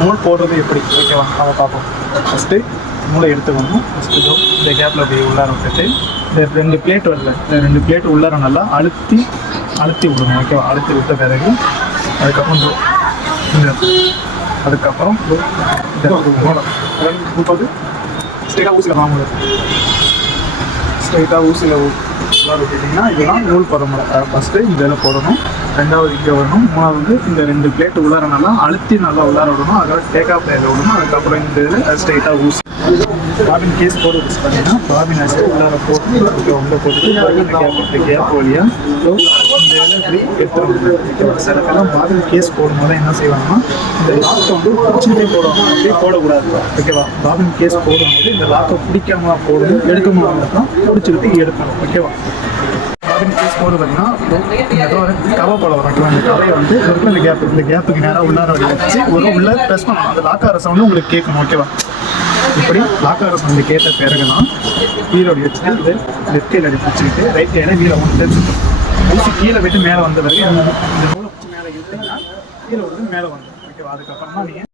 நூல் போடுறது எப்படி ஓகேவா அதை பார்ப்போம். ஃபஸ்ட்டு நூலை எடுத்துக்கணும். ஃபஸ்ட்டு இந்த கேப்பில் அப்படி உள்ளார விட்டுட்டு இந்த 2 பிளேட் வரல, இந்த 2 பிளேட் உள்ளார நல்லா அழுத்தி விடணும் ஓகேவா. அழுத்தி விட்ட பிறகு அதுக்கப்புறம் அதுக்கப்புறம் ஸ்ட்ரெயிட்டாக ஊசியில் வாங்க, ஸ்ட்ரெயிட்டாக ஊசியில் விட்டுட்டிங்கன்னா இதெல்லாம் நூல் போட முடியாது. ஃபஸ்ட்டு இதில் போடணும், 2வது இங்கே வரணும், 3வது இந்த 2 பிளேட்டு உள்ளார நல்லா அழுத்தி நல்லா உள்ளார விடணும். அதோட டேக்கா பிளேட்டில் விடணும். அதுக்கப்புறம் இந்த இதில் ஸ்ட்ரெயிட்டாக ஊசி பாபின் கேஸ் போட்டு வச்சு பார்த்தீங்கன்னா பாபின் ஆச்சு உள்ளார போட்டு உள்ளே போட்டுட்டு இந்த கேப் வழியாக இந்த இதில் இப்படி எடுத்துருவாங்க. சில பேர்லாம் பாபின் கேஸ் போடும்போது என்ன செய்வாங்கன்னா இந்த லாக்கை வந்து பிடிச்சிக்கிட்டே போடுவாங்க. அப்படியே போடக்கூடாது ஓகேவா. பாபின் கேஸ் போடும்போது இந்த லாக்கை பிடிக்காம போடணும், எடுக்கணும் தான் பிடிச்சிக்கிட்டு எடுக்கணும் ஓகேவா. பாபின் கேஸ் போடு பார்த்தீங்கன்னா ஏதோ ஒரு கவை போட வரும் ஓகேவா. அந்த கவையை வந்து இந்த கேப்புக்கு நேராக உள்ளார வச்சு உள்ளே ப்ரெஸ் பண்ணணும். அந்த லாக்கார சவுண்டு உங்களுக்கு கேட்கணும் ஓகேவா. இப்படி லாக்கார சவுண்டு கேட்ட பிறகு தான் வீலோட வச்சுட்டு இது லெஃப்ட் கையில் அடி பிடிச்சிக்கிட்டு ரைட் கையில் வீலை ஒன்று தெரிஞ்சுக்கணும். ஊசி கீழே விட்டு மேலே வந்த பிறகு இந்த நூலை பிடிச்சி மேலே இழுத்தீங்கன்னா கீழே விட்டு மேலே வந்துடும் ஓகேவா. அதுக்கப்புறமா நீங்கள்